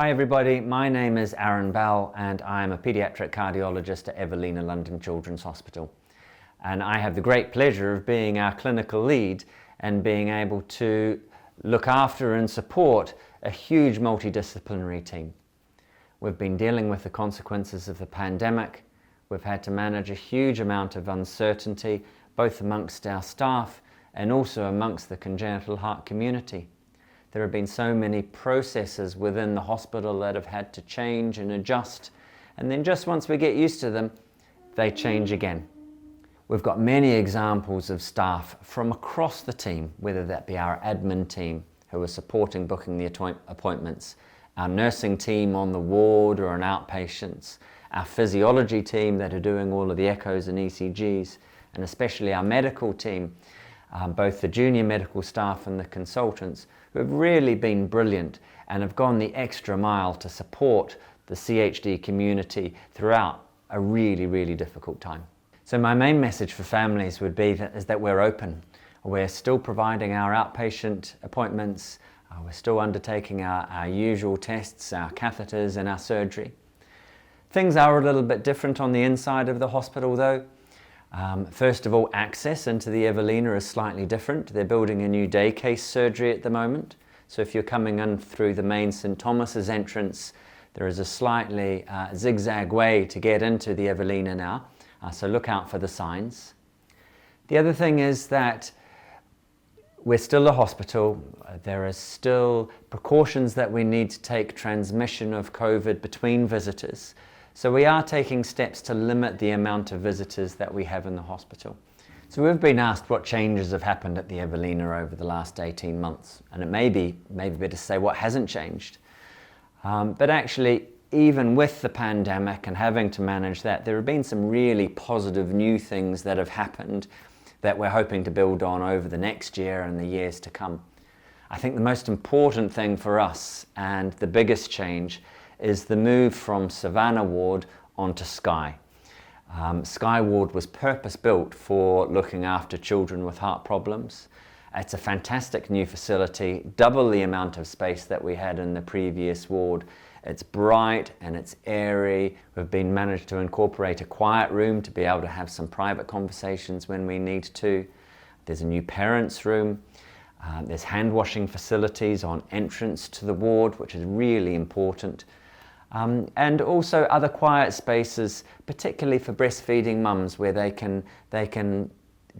Hi everybody, my name is Aaron Bell and I am a paediatric cardiologist at Evelina London Children's Hospital. And I have the great pleasure of being our clinical lead and being able to look after and support a huge multidisciplinary team. We've been dealing with the consequences of the pandemic. We've had to manage a huge amount of uncertainty, both amongst our staff and also amongst the congenital heart community. There have been so many processes within the hospital that have had to change and adjust, and then just once we get used to them, they change again. We've got many examples of staff from across the team, whether that be our admin team who are supporting booking the appointments, our nursing team on the ward or on outpatients, our physiology team that are doing all of the echoes and ECGs, and especially our medical team, both the junior medical staff and the consultants, who have really been brilliant and have gone the extra mile to support the CHD community throughout a really difficult time. So my main message for families would be that we're open. We're still providing our outpatient appointments, we're still undertaking our usual tests, our catheters and our surgery. Things are a little bit different on the inside of the hospital though. First of all, access into the Evelina is slightly different. They're building a new day case surgery at the moment. So if you're coming in through the main St Thomas's entrance, there is a slightly zigzag way to get into the Evelina now. So look out for the signs. The other thing is that we're still a hospital. There are still precautions that we need to take, transmission of COVID between visitors. So we are taking steps to limit the amount of visitors that we have in the hospital. So we've been asked what changes have happened at the Evelina over the last 18 months. And it may be better to say what hasn't changed. But actually, even with the pandemic and having to manage that, there have been some really positive new things that have happened that we're hoping to build on over the next year and the years to come. I think the most important thing for us and the biggest change is the move from Savannah Ward onto Skye. Skye Ward was purpose-built for looking after children with heart problems. It's a fantastic new facility, double the amount of space that we had in the previous ward. It's bright and it's airy. We've managed to incorporate a quiet room to be able to have some private conversations when we need to. There's a new parents' room. There's hand washing facilities on entrance to the ward, which is really important. And also other quiet spaces, particularly for breastfeeding mums, where they can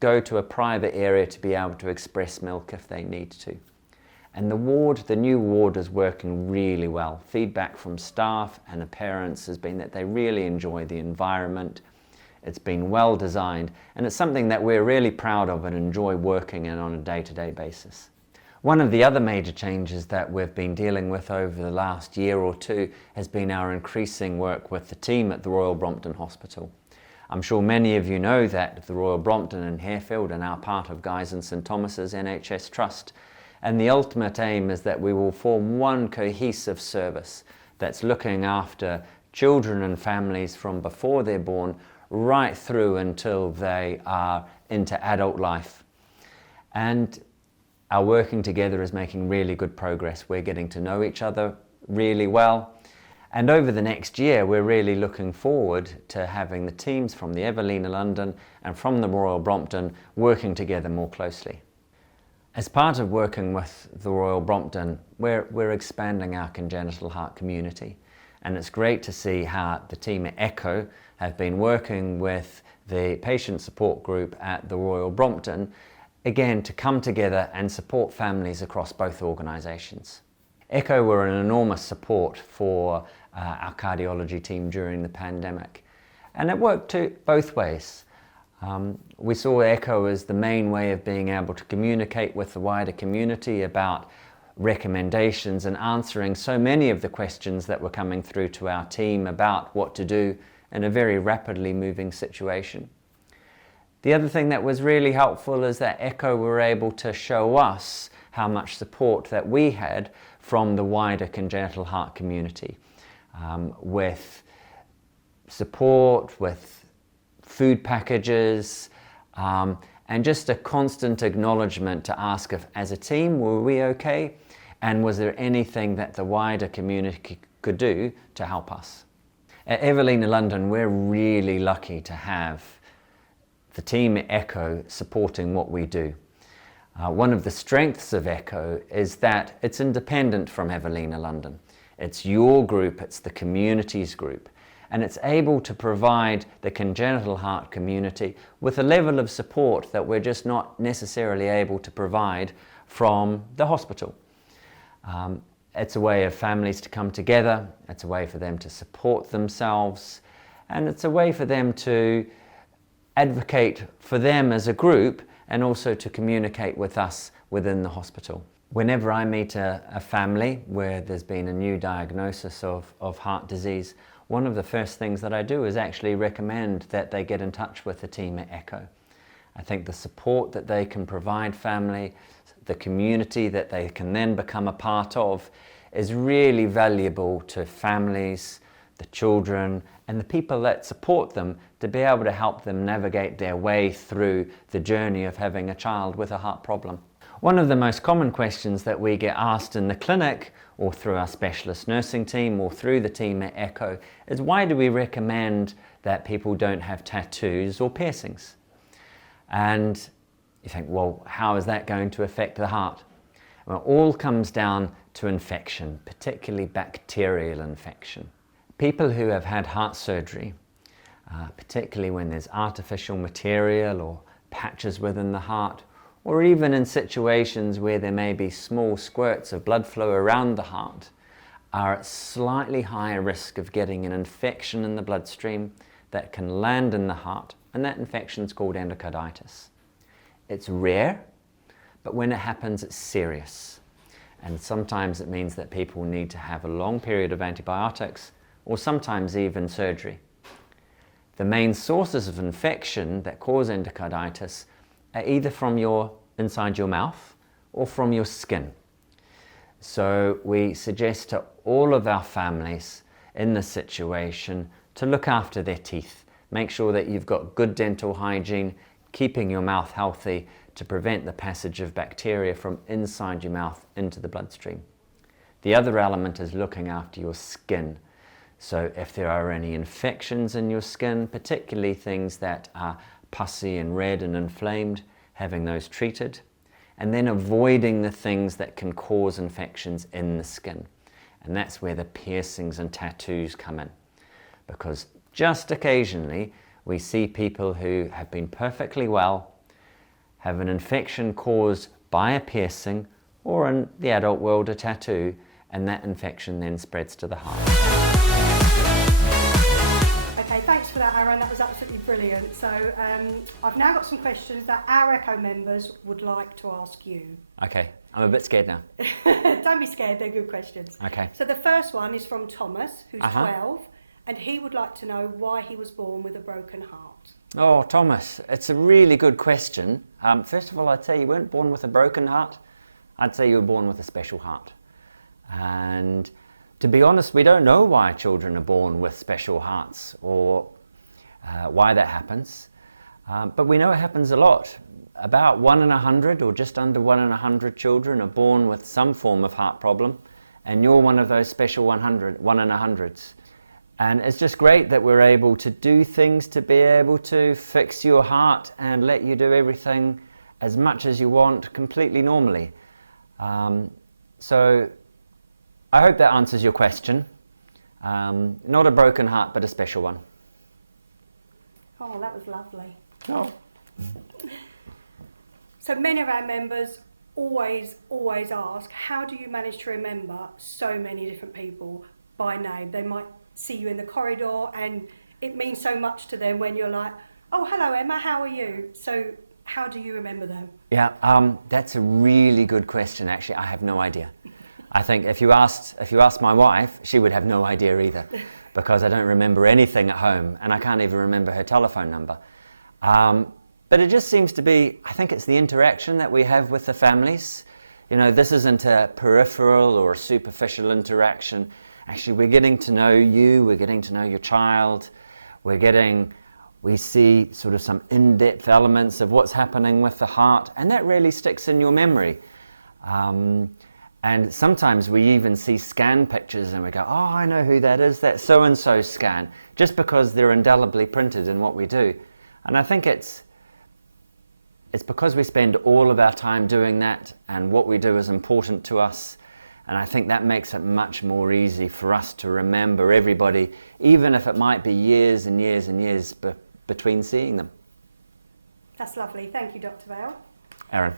go to a private area to be able to express milk if they need to. And the new ward is working really well. Feedback from staff and the parents has been that they really enjoy the environment. It's been well designed, and it's something that we're really proud of and enjoy working in on a day-to-day basis. One of the other major changes that we've been dealing with over the last year or two has been our increasing work with the team at the Royal Brompton Hospital. I'm sure many of you know that the Royal Brompton and Harefield are now part of Guy's and St Thomas's NHS Trust, and the ultimate aim is that we will form one cohesive service that's looking after children and families from before they're born right through until they are into adult life. And our working together is making really good progress. We're getting to know each other really well. And over the next year, we're really looking forward to having the teams from the Evelina London and from the Royal Brompton working together more closely. As part of working with the Royal Brompton, we're expanding our congenital heart community. And it's great to see how the team at ECHO have been working with the patient support group at the Royal Brompton, again, to come together and support families across both organisations. ECHO were an enormous support for our cardiology team during the pandemic, and it worked both ways. We saw ECHO as the main way of being able to communicate with the wider community about recommendations and answering so many of the questions that were coming through to our team about what to do in a very rapidly moving situation. The other thing that was really helpful is that ECHO were able to show us how much support that we had from the wider congenital heart community, with support, with food packages, and just a constant acknowledgement to ask if, as a team, were we okay? And was there anything that the wider could do to help us. At Evelina London, we're really lucky to have the team at Echo supporting what we do. One of the strengths of Echo is that it's independent from Evelina London. It's your group, it's the community's group, and it's able to provide the congenital heart community with a level of support that we're just not necessarily able to provide from the hospital. It's a way of families to come together, it's a way for them to support themselves, and it's a way for them to advocate for them as a group and also to communicate with us within the hospital. Whenever I meet a family where there's been a new diagnosis of heart disease, one of the first things that I do is actually recommend that they get in touch with the team at Echo. I think the support that they can provide family, the community that they can then become a part of, is really valuable to families, the children, and the people that support them to be able to help them navigate their way through the journey of having a child with a heart problem. One of the most common questions that we get asked in the clinic or through our specialist nursing team or through the team at Echo is, why do we recommend that people don't have tattoos or piercings? And you think, well, how is that going to affect the heart? Well, it all comes down to infection, particularly bacterial infection. People who have had heart surgery, particularly when there's artificial material or patches within the heart, or even in situations where there may be small squirts of blood flow around the heart, are at slightly higher risk of getting an infection in the bloodstream that can land in the heart, and that infection is called endocarditis. It's rare, but when it happens, it's serious. And sometimes it means that people need to have a long period of antibiotics, or sometimes even surgery. The main sources of infection that cause endocarditis are either from inside your mouth or from your skin. So we suggest to all of our families in this situation to look after their teeth. Make sure that you've got good dental hygiene, keeping your mouth healthy to prevent the passage of bacteria from inside your mouth into the bloodstream. The other element is looking after your skin. So if there are any infections in your skin, particularly things that are pussy and red and inflamed, having those treated, and then avoiding the things that can cause infections in the skin. And that's where the piercings and tattoos come in. Because just occasionally we see people who have been perfectly well, have an infection caused by a piercing, or in the adult world a tattoo, and that infection then spreads to the heart. Okay, thanks for that, Aaron. That was absolutely brilliant. So I've now got some questions that our Echo members would like to ask you. Okay, I'm a bit scared now. Don't be scared, they're good questions. Okay. So the first one is from Thomas, who's 12, and he would like to know why he was born with a broken heart. Oh, Thomas, it's a really good question. First of all, I'd say you weren't born with a broken heart. I'd say you were born with a special heart. And to be honest, we don't know why children are born with special hearts or why that happens. But we know it happens a lot. About 1 in 100 or just under 1 in 100 children are born with some form of heart problem, and you're one of those special 1 in 100s. And it's just great that we're able to do things to be able to fix your heart and let you do everything as much as you want completely normally. So I hope that answers your question. Not a broken heart, but a special one. Oh, that was lovely. Oh. So many of our members always ask, how do you manage to remember so many different people by name? They might see you in the corridor and it means so much to them when you're like, oh, hello Emma, how are you? So how do you remember them? Yeah, that's a really good question. Actually, I have no idea. I think if you asked my wife, she would have no idea either, because I don't remember anything at home and I can't even remember her telephone number. But it just seems to be, I think it's the interaction that we have with the families. You know, this isn't a peripheral or a superficial interaction. Actually, we're getting to know you, we're getting to know your child, we see sort of some in-depth elements of what's happening with the heart, and that really sticks in your memory. And sometimes we even see scan pictures and we go, oh, I know who that is, that so-and-so scan, just because they're indelibly printed in what we do. And I think it's because we spend all of our time doing that, and what we do is important to us. And I think that makes it much more easy for us to remember everybody, even if it might be years and years and years between seeing them. That's lovely. Thank you, Dr. Vale. Aaron.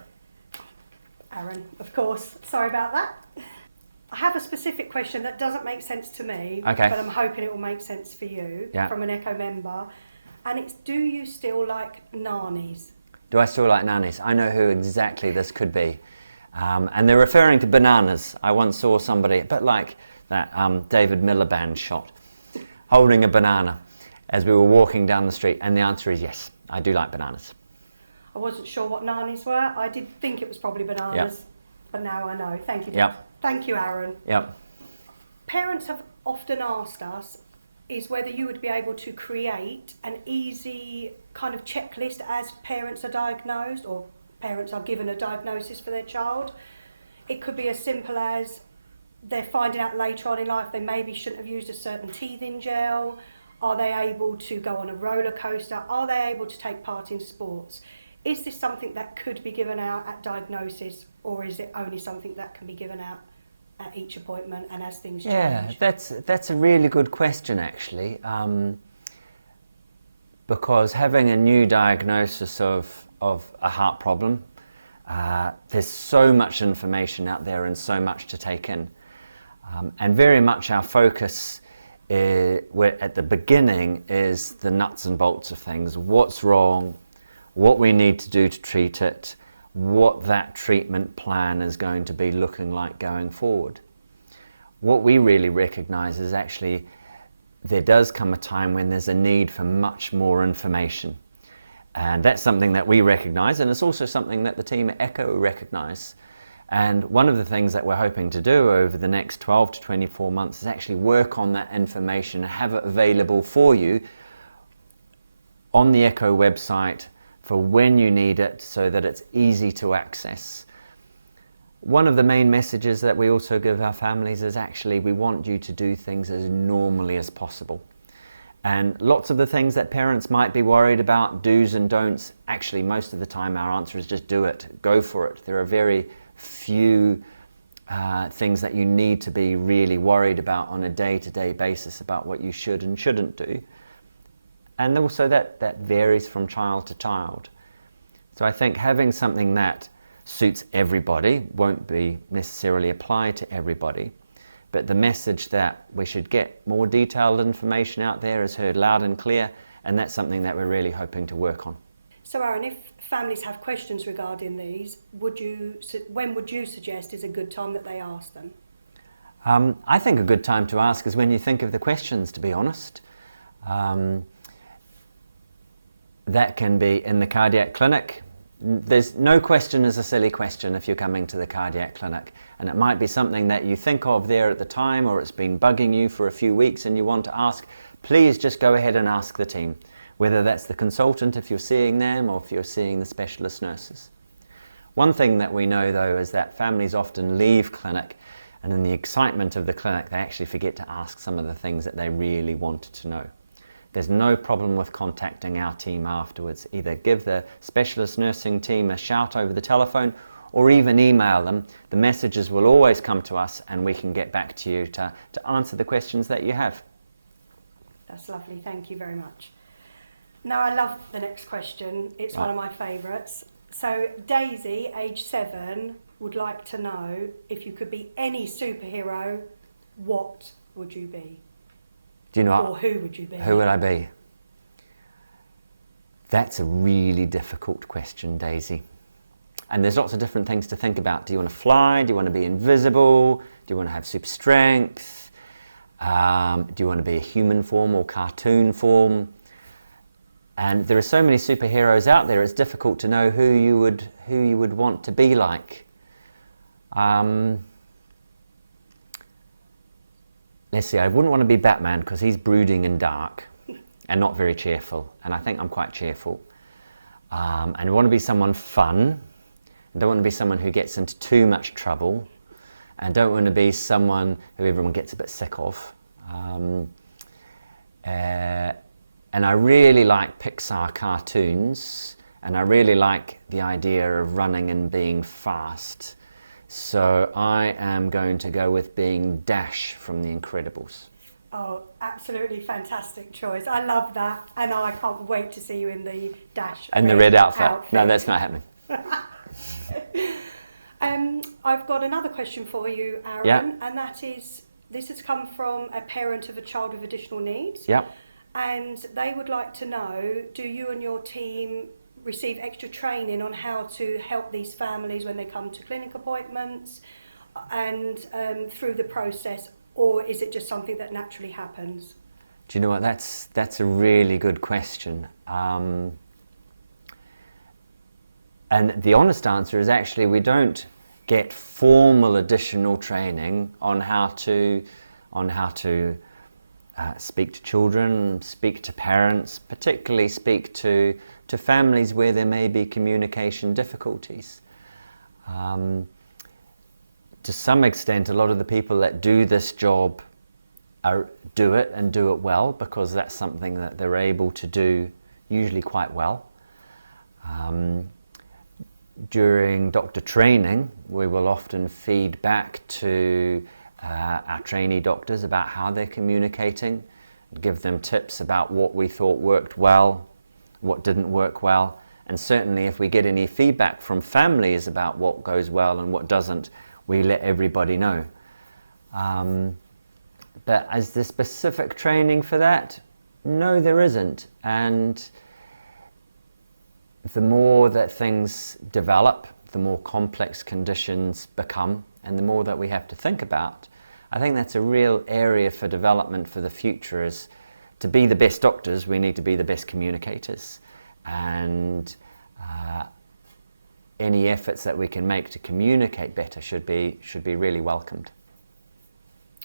Aaron, of course. Sorry about that. I have a specific question that doesn't make sense to me, Okay. but I'm hoping it will make sense for you, Yeah. from an Echo member. And it's, do you still like nannies? Do I still like nannies? I know who exactly this could be. And they're referring to bananas. I once saw somebody, a bit like that David Miliband shot, holding a banana as we were walking down the street. And the answer is yes, I do like bananas. I wasn't sure what nannies were. I did think it was probably bananas, Yep. but now I know. Thank you. Yep. Thank you, Aaron. Yep. Parents have often asked us is whether you would be able to create an easy kind of checklist as parents are diagnosed or parents are given a diagnosis for their child. It could be as simple as they're finding out later on in life they maybe shouldn't have used a certain teething gel. Are they able to go on a roller coaster? Are they able to take part in sports? Is this something that could be given out at diagnosis, or is it only something that can be given out at each appointment and as things change? Yeah, that's a really good question, actually, because having a new diagnosis of a heart problem, there's so much information out there and so much to take in, and very much our focus at the beginning is the nuts and bolts of things. What's wrong, what we need to do to treat it, what that treatment plan is going to be looking like going forward. What we really recognise is actually there does come a time when there's a need for much more information. And that's something that we recognise, and it's also something that the team at Echo recognise. And one of the things that we're hoping to do over the next 12 to 24 months is actually work on that information and have it available for you on the Echo website for when you need it, so that it's easy to access. One of the main messages that we also give our families is actually we want you to do things as normally as possible. And lots of the things that parents might be worried about, do's and don'ts, actually most of the time our answer is just do it, go for it. There are very few things that you need to be really worried about on a day-to-day basis about what you should and shouldn't do. And also that varies from child to child. So I think having something that suits everybody won't be necessarily applied to everybody, but the message that we should get more detailed information out there is heard loud and clear, and that's something that we're really hoping to work on. So Aaron, if families have questions regarding these, when would you suggest is a good time that they ask them? I think a good time to ask is when you think of the questions, to be honest. That can be in the cardiac clinic. There's no question is a silly question if you're coming to the cardiac clinic, and it might be something that you think of there at the time, or it's been bugging you for a few weeks and you want to ask. Please just go ahead and ask the team, whether that's the consultant if you're seeing them or if you're seeing the specialist nurses. One thing that we know though is that families often leave clinic, and in the excitement of the clinic they actually forget to ask some of the things that they really wanted to know. There's no problem with contacting our team afterwards. Either give the specialist nursing team a shout over the telephone or even email them. The messages will always come to us and we can get back to you to answer the questions that you have. That's lovely, thank you very much. Now I love the next question, it's one of my favourites. So Daisy, age 7, would like to know if you could be any superhero, what would you be? Do you know or who would you be? Who would I be? That's a really difficult question, Daisy. And there's lots of different things to think about. Do you want to fly? Do you want to be invisible? Do you want to have super strength? Do you want to be a human form or cartoon form? And there are so many superheroes out there, it's difficult to know who you would want to be like. Let's see, I wouldn't want to be Batman because he's brooding and dark and not very cheerful, and I think I'm quite cheerful. And I want to be someone fun. I don't want to be someone who gets into too much trouble. and don't want to be someone who everyone gets a bit sick of. And I really like Pixar cartoons, and I really like the idea of running and being fast. So I am going to go with being Dash from The Incredibles. Oh, absolutely fantastic choice. I love that, and I can't wait to see you in the Dash and the red outfit. No, that's not happening. I've got another question for you, Aaron, Yeah. and that is, this has come from a parent of a child with additional needs. Yeah. And they would like to know, do you and your team receive extra training on how to help these families when they come to clinic appointments and through the process, or is it just something that naturally happens? Do you know what, that's a really good question. And the honest answer is actually we don't get formal additional training on how to speak to children, speak to parents, particularly speak to families where there may be communication difficulties. To some extent, a lot of the people that do this job do it well, because that's something that they're able to do usually quite well. During doctor training, we will often feed back to our trainee doctors about how they're communicating, give them tips about what we thought worked well, what didn't work well, and certainly if we get any feedback from families about what goes well and what doesn't, we let everybody know. But as the specific training for that, no, there isn't. And the more that things develop, the more complex conditions become, and the more that we have to think about. I think that's a real area for development for the future. Is to be the best doctors, we need to be the best communicators. And any efforts that we can make to communicate better should be really welcomed.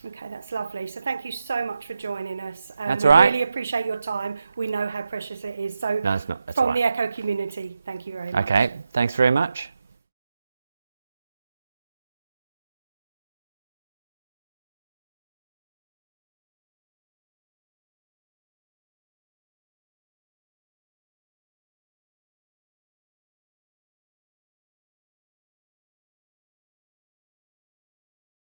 Okay, that's lovely. So thank you so much for joining us. That's all right. We really appreciate your time. We know how precious it is. So No, it's not. That's from all right. the Echo community, thank you very much. Okay, thanks very much.